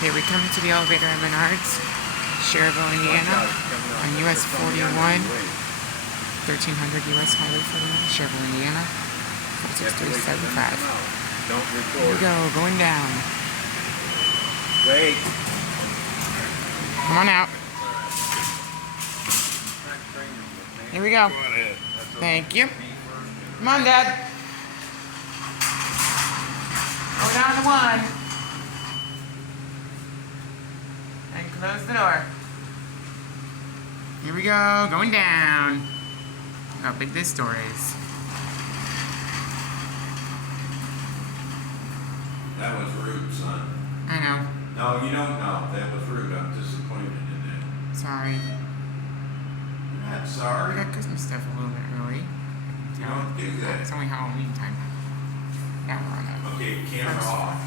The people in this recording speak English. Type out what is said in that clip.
Okay, we come to the elevator at Menards, Schererville, Indiana, on US 41, 1300 US Highway 41, Schererville, Indiana, 46375. Here we go, going down. Wait. Come on out. Here we go. Go ahead. Thank you. Come on, Dad. Go down to 1. And close the door. Here we go, going down. Look how big this door is. That was rude, son. I know. No, you don't know. That was rude. I'm disappointed in that. Sorry. You're not We sorry. got Christmas stuff a little bit early. You don't do that. It's only Halloween time. Now we're on that. Okay, camera off.